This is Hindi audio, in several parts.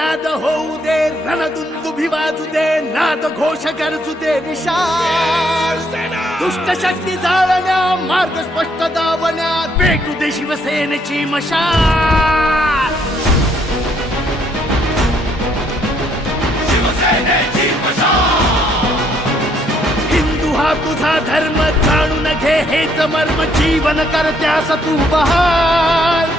नाद होऊ दे रणदुंदुभी वाजू दे नाद घोष गरजू दे विशाल दुष्ट शक्ती जाळण्या मार्ग स्पष्ट दावण्या पेटू दे शिवसेनेची मशाल शिवसेनेची मशाल हिंदू हा तुझा धर्म जाणून घे हेच मर्म जीवन करत्यास तू बहाल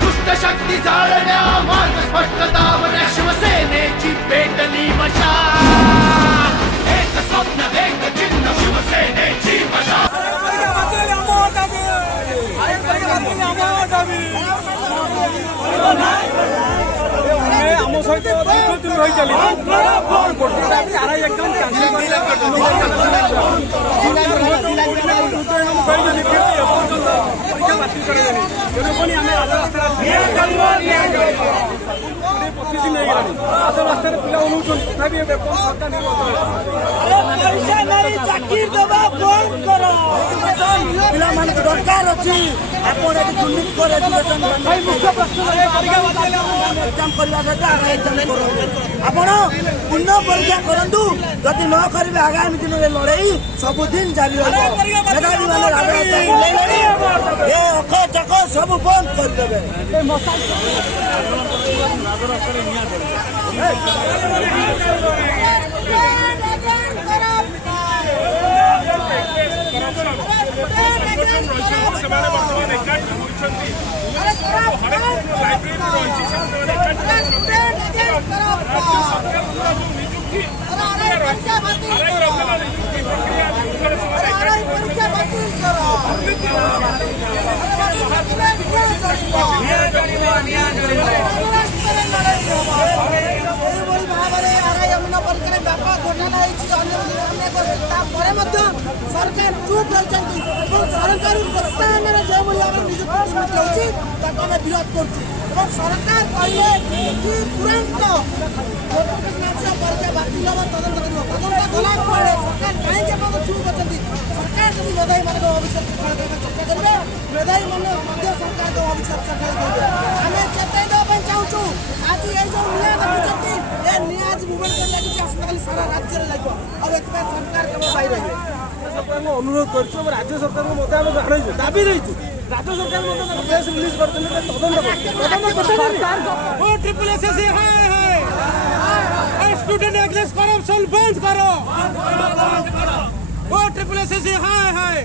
दुष्ट शक्ती जाळण्या मार्ग स्पष्ट दावण्या शिवसेनेची पेटली मशाल एक स्वप्न एक चिन्ह शिवसेनेची मशाल आम सहित दीर्घ दिन रही चली एकदम दरकार अच्छी आपण पुनः परीक्षा करूँ जदि न करेंगे आगामी दिन में लड़ाई सबुदिन जारी मेधावी ये अख चक सब बंद करदे सरकार चुप रही सरकार प्रोत्साहन जो नियुक्ति विरोध कर सरकार कहे कि तुरंत परीक्षा बातिल हम तदंत कर गला सरकार कहीं चुप अच्छी सरकार जब मेधावी मान भविष्य चर्चा करेंगे मेधावी मान सरकार भविष्य चर्चा करेंगे आम चेताई चाहूँ आज ये जो निया देखुं ये निया आज भुवनेश्वर लगी आसता सारा राज्य लगे और सरकार केवल पाई रही सरकार अनुरोध कर राज्य सरकार मत आम जन दाबी रही राज्य सरकार प्रेस रिलीज कर स्टूडेंट एग्रेस करप्शन बंद करो वो ट्रिपल एसएससी हाय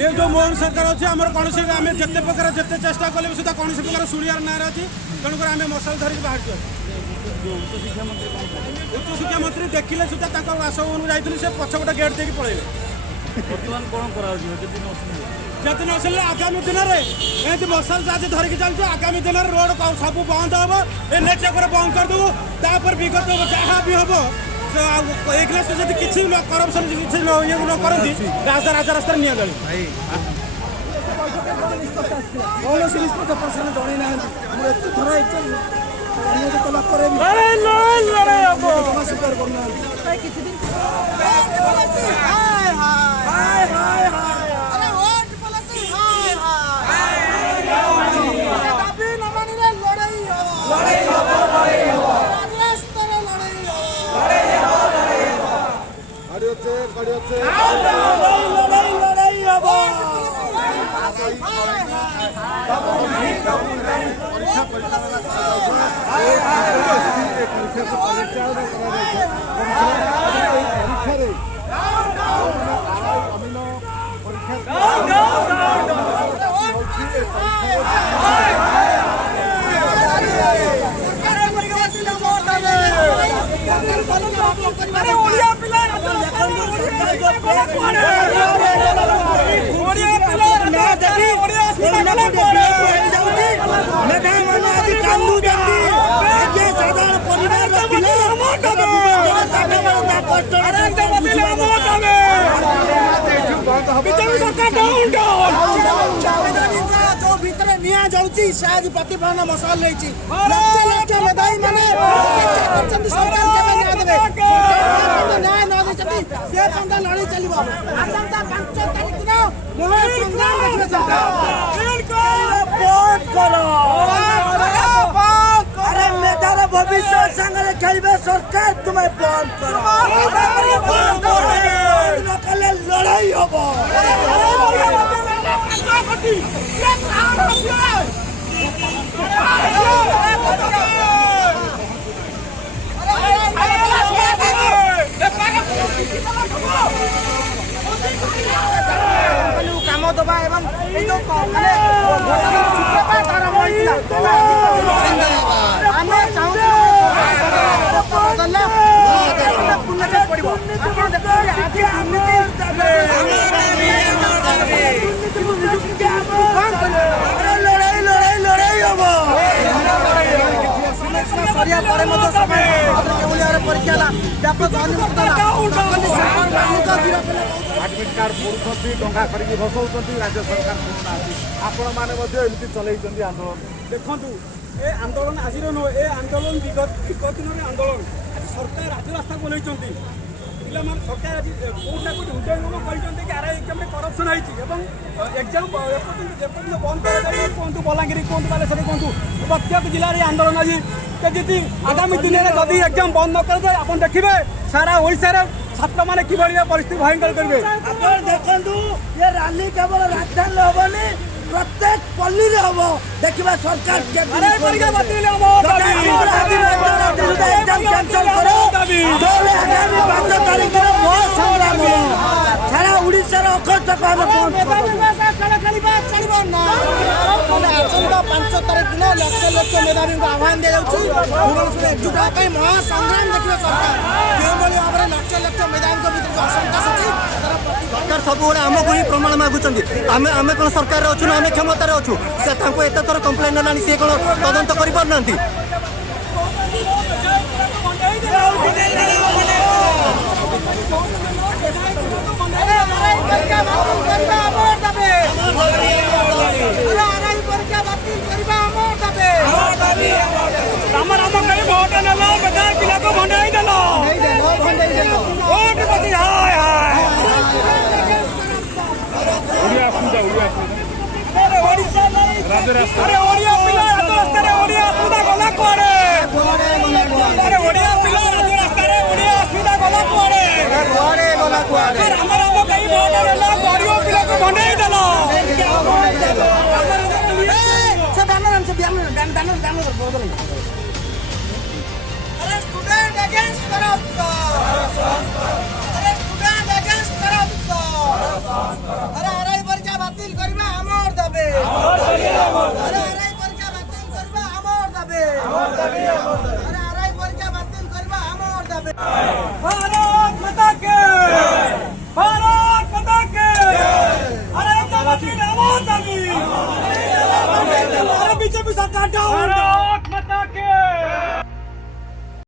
ये जो मोहन सरकार अच्छे आम कौन से आम जिते प्रकार जिते चेष्टा कले सुधा कौन से प्रकार शुणियार ना अच्छी तेणुक आम मशाल धरिक बाहर उच्च शिक्षा मंत्री देखिले सुधा बासभवन जाइए से पछगोटे गेट देकी पलैले बर्तमान कौन जदि न सुनले आगामी दिन में एमती मशाल आज धरिकी चलते आगामी दिन में रोड सब बंद हम एनएच बंद करदेबू तापर विगत जहाँ भी हम एग्रेस जब किसी करप्शन किसी ये न करती राजा रास्ता निया गली कौन से निष्पत्ति प्रशासन जन ना एत थर स्वीकार करना आज प्रतिफलन मसाल लक्ष लक्ष मेधावी मैंने सरकार न्याय न लड़ी चलो आसंता 5 तारीख दिन महासंग्राम देखिए भविष्य संगे खेल सरकार तुम्हें बंद करो लड़ाई हम काम दबा एवं सरिया परे मत समय परीक्षा व्यापक आडमिट कार्ड पड़ुंट टंका कर भसाऊँ राज्य सरकार शुणुना आपण मैंने चलते आंदोलन देखु ए आंदोलन आज नुह ए आंदोलन विगत दिन आंदोलन आज सरकार राजरास्ता को नहीं पिला सरकार आज कौटना कौट हृदयंगम कर आर एग्जाम करप्शन होती एग्जाम एपर्तन बंद कर कहतु बलांगीर कहतु बालेश्वर कहतु प्रत्येक जिले में आंदोलन आज जी आगामी दिन में जदि एग्जाम बंद न कर आप देखिए सारा ओडिशा छात्र मैंने कि परिस्थिति भयंकर करेंगे आप देखु ये रैली केवल राजधानी हेनी प्रत्येक पल्ली हम देखा सरकार सारा उड़ीसार अखर्चक आसंता 5 तारीख दिन लक्ष लक्ष मेधावी को आह्वान दि जाऊँगी भुवनेश्वर एकजुट होगा महासंग्राम देखिए सरकार जो भाव में लक्ष लक्ष मेधावी भर असंतोष अच्छी सरकार सब आमको ही प्रमाण मागुंट आम कौन सरकार अच्छु ना आम क्षमतार अच्छु से एत थर कम्प्लेन है सी कौन तदंत कर बीजेपी सरकार